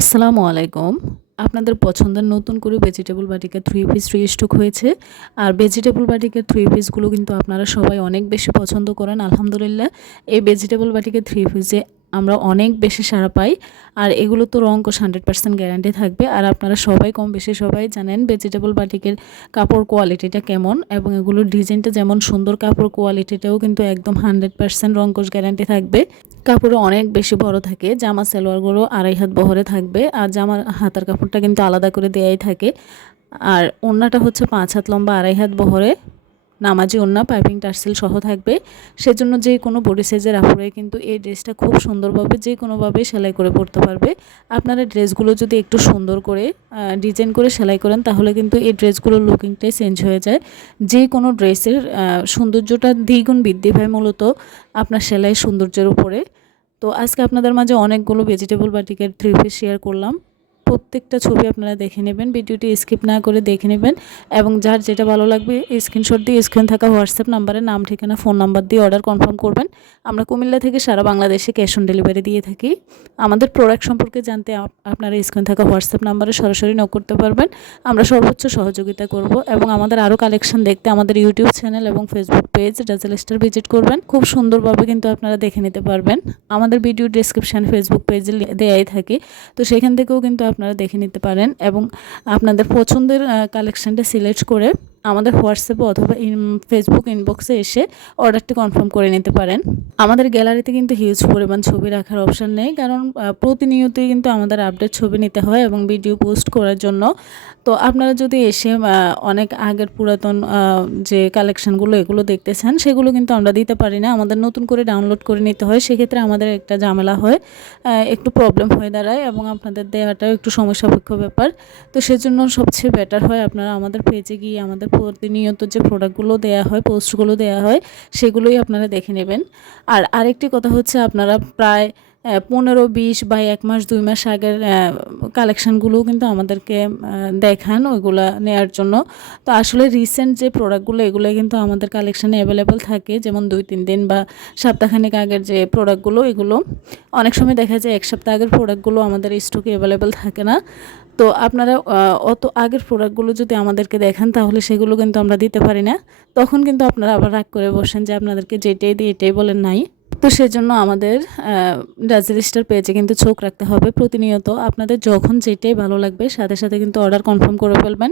আসসালামু আলাইকুম। আপনাদের পছন্দের নতুন করে ভেজিটেবল বাটিকা থ্রি পিস স্টক হয়েছে। আর ভেজিটেবল বাটিকার থ্রি পিসগুলো কিন্তু আপনারা সবাই অনেক বেশি পছন্দ করেন, আলহামদুলিল্লাহ। এই ভেজিটেবল বাটিকা থ্রি পিসে আমরা অনেক বেশি সারা পাই, আর এগুলো তো রঙ্কশ হান্ড্রেড পার্সেন্ট গ্যারান্টি থাকবে। আর আপনারা সবাই কম বেশি সবাই জানেন ভেজিটেবল বাটিকের কাপড় কোয়ালিটিটা কেমন, এবং এগুলোর ডিজাইনটা যেমন সুন্দর কাপড় কোয়ালিটিটাও কিন্তু একদম হান্ড্রেড পার্সেন্ট রঙ্কশ গ্যারান্টি থাকবে। কাপড়ে অনেক বেশি বড় থাকে, জামা সালোয়ারগুলো আড়াই হাত বহরে থাকবে, আর জামার হাতার কাপড়টা কিন্তু আলাদা করে দেয়াই থাকে। আর ওড়নাটা হচ্ছে পাঁচ হাত লম্বা, আড়াই হাত বহরে। নামাজি ওন্না, পাইপিং টার্সেল সহ থাকবে। সেজন্য যে কোনো বডি সাইজের আপুরে কিন্তু এই ড্রেসটা খুব সুন্দরভাবে, যে কোনোভাবে সেলাই করে পরতে পারবে। আপনারা ড্রেসগুলো যদি একটু সুন্দর করে ডিজাইন করে সেলাই করেন, তাহলে কিন্তু এই ড্রেসগুলোর লুকিংটাই চেঞ্জ হয়ে যায়। যে কোনো ড্রেসের সৌন্দর্যটা দ্বিগুণ বৃদ্ধি পায় মূলত আপনার সেলাই সৌন্দর্যের উপরে। তো আজকে আপনাদের মাঝে অনেকগুলো ভেজিটেবল বাটিকের থ্রি পিস শেয়ার করলাম। প্রত্যেকটা ছবি আপনারা দেখে নেবেন, ভিডিওটি স্কিপ না করে দেখে নেবেন এবং যার যেটা ভালো লাগবে স্ক্রিনশট দিয়ে স্ক্রিন থাকা হোয়াটসঅ্যাপ নাম্বারে নাম, ঠিকানা ফোন নাম্বার দিয়ে অর্ডার কনফার্ম করবেন। আমরা কুমিল্লা থেকে সারা বাংলাদেশে ক্যাশ অন ডেলিভারি দিয়ে থাকি। আমাদের প্রোডাক্ট সম্পর্কে জানতে আপনারা স্ক্রিন থাকা হোয়াটসঅ্যাপ নাম্বারে সরাসরি নক করতে পারবেন। আমরা সর্বোচ্চ সহযোগিতা করব এবং আমাদের আরও কালেকশন দেখতে আমাদের ইউটিউব চ্যানেল এবং Facebook page dazzle star visit করবেন। খুব সুন্দরভাবে কিন্তু আপনারা দেখে নিতে পারবেন। আমাদের ভিডিও ডিসক্রিপশান ফেসবুক পেজে দেয়াই থাকে। তো সেখান থেকেও কিন্তু আপনারা দেখে নিতে পারেন এবং আপনাদের পছন্দের কালেকশানটা সিলেক্ট করে আমাদের হোয়াটসঅ্যাপে অথবা ইন ফেসবুক ইনবক্সে এসে অর্ডারটি কনফার্ম করে নিতে পারেন। আমাদের গ্যালারিতে কিন্তু হিউজ পরিমাণ ছবি রাখার অপশান নেই, কারণ প্রতিনিয়তই কিন্তু আমাদের আপডেট ছবি নিতে হয় এবং ভিডিও পোস্ট করার জন্য। তো আপনারা যদি এসে অনেক আগের পুরাতন যে কালেকশানগুলো এগুলো দেখতে চান, সেগুলো কিন্তু আমরা দিতে পারি না। আমাদের নতুন করে ডাউনলোড করে নিতে হয়, সেক্ষেত্রে আমাদের একটা ঝামেলা হয় একটু প্রবলেম হয়ে দাঁড়ায় এবং আপনাদের দেওয়াটাও একটু সমস্যাপেক্ষ ব্যাপার। তো সেজন্য সবচেয়ে বেটার হয় আপনারা আমাদের পেজে গিয়ে আমাদের প্রতিনিয়ত যে প্রোডাক্টগুলো দেওয়া হয় পোস্টগুলো দেওয়া হয়, সেগুলোই আপনারা দেখে নেবেন। আর আরেকটি কথা হচ্ছে আপনারা প্রায় পনেরো, বিশ বা এক মাস, দুই মাস আগের কালেকশানগুলোও কিন্তু আমাদেরকে দেখান ওইগুলো নেওয়ার জন্য। তো আসলে রিসেন্ট যে প্রোডাক্টগুলো এগুলো কিন্তু আমাদের কালেকশানে অ্যাভেলেবেল থাকে। যেমন দুই, তিন দিন বা সপ্তাহখানেক আগের যে প্রোডাক্টগুলো এগুলো অনেক সময় দেখা যায় এক সপ্তাহ আগের প্রোডাক্টগুলো আমাদের স্টকে অ্যাভেলেবেল থাকে না। তো আপনারা অত আগের প্রোডাক্টগুলো যদি আমাদেরকে দেখান, তাহলে সেগুলো কিন্তু আমরা দিতে পারি না। তখন কিন্তু আপনারা আবার রাগ করে বসেন যে আপনাদেরকে যেটাই দিই, এটাই বলেন নাই। তো সেজন্য আমাদের ডাজিলিস্টার পেজে কিন্তু চোখ রাখতে হবে প্রতিনিয়ত। আপনাদের যখন যেটাই ভালো লাগবে, সাথে সাথে কিন্তু অর্ডার কনফার্ম করে ফেলবেন।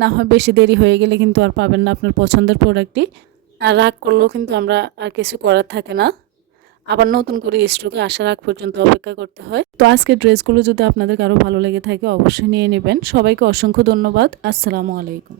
না হয় বেশি দেরি হয়ে গেলে কিন্তু আর পাবেন না আপনার পছন্দের প্রোডাক্টটি আর রাগ করলেও কিন্তু আমরা আর কিছু করার থাকে না। আবার নতুন করে স্টকে আসার আগ পর্যন্ত অপেক্ষা করতে হয়। তো আজকে ড্রেসগুলো যদি আপনাদের কারও ভালো লেগে থাকে, অবশ্যই নিয়ে নেবেন। সবাইকে অসংখ্য ধন্যবাদ। আসসালামু আলাইকুম।